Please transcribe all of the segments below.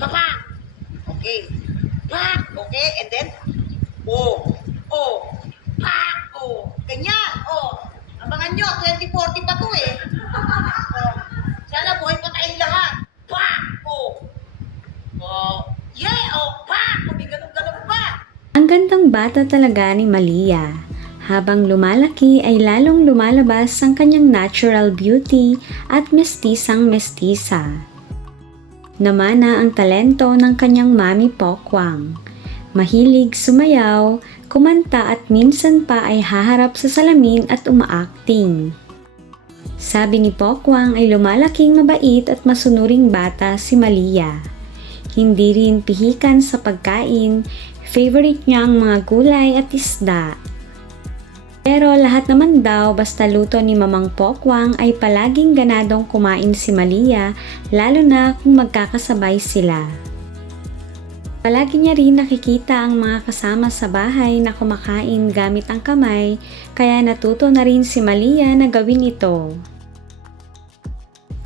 Papa. Okay. Pak. Okay. And then, oh. Oh. Pak. Oh. Ganyan. Oh. Abangan nyo, 2040 pa to eh. Oh. Sana buhay pa tayong lahat. Pak. Oh. Oh. Yeah. Oh. Pak. May ganun-ganun pa. Ang gandang bata talaga ni Malia. Habang lumalaki ay lalong lumalabas ang kanyang natural beauty at mestisang mestisa. Namana ang talento ng kanyang mami Pokwang. Mahilig sumayaw, kumanta at minsan pa ay haharap sa salamin at umaacting. Sabi ni Pokwang ay lumalaking mabait at masunuring bata si Malia. Hindi rin pihikan sa pagkain, favorite niya ang mga gulay at isda. Pero lahat naman daw basta luto ni Mamang Pokwang ay palaging ganadong kumain si Malia, lalo na kung magkakasabay sila. Palagi niya rin nakikita ang mga kasama sa bahay na kumakain gamit ang kamay, kaya natuto na rin si Malia na gawin ito.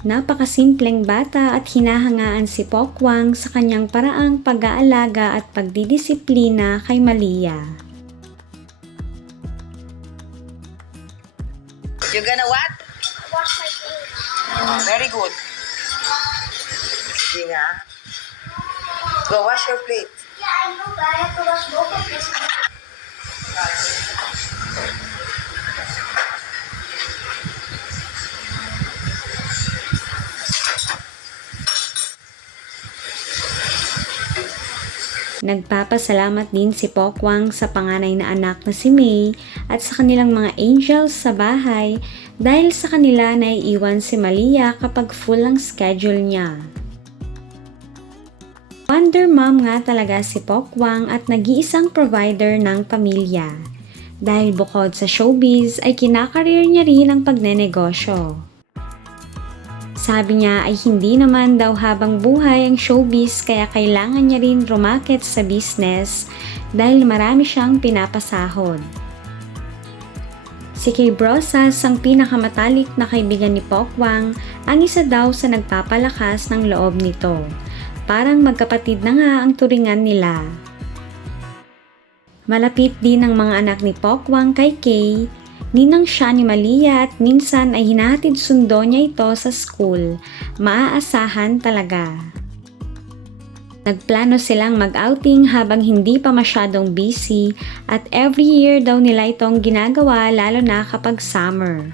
Napakasimpleng bata at hinahangaan si Pokwang sa kanyang paraang pag-aalaga at pagdidisiplina kay Malia. You gonna what? Wash my plate. Oh, very good. Sige nga. Go wash your plate. Yeah, I know, but I have to wash both of this. Nagpapasalamat din si Pokwang sa panganay na anak na si May at sa kanilang mga angels sa bahay dahil sa kanila naiiwan si Malia kapag full ang schedule niya. Wonder mom nga talaga si Pokwang at nag-iisang provider ng pamilya. Dahil bukod sa showbiz ay kinakareer niya rin ang pagnenegosyo. Sabi niya ay hindi naman daw habang buhay ang showbiz kaya kailangan niya rin rumakit sa business dahil marami siyang pinapasahod. Si Kay Brosas, ang pinakamatalik na kaibigan ni Pokwang, ang isa daw sa nagpapalakas ng loob nito. Parang magkapatid na nga ang turingan nila. Malapit din ang mga anak ni Pokwang kay Kay. Ninang siya ni Malia at minsan ay hinahatid sundo niya ito sa school. Maaasahan talaga. Nagplano silang mag-outing habang hindi pa masyadong busy at every year daw nila itong ginagawa lalo na kapag summer.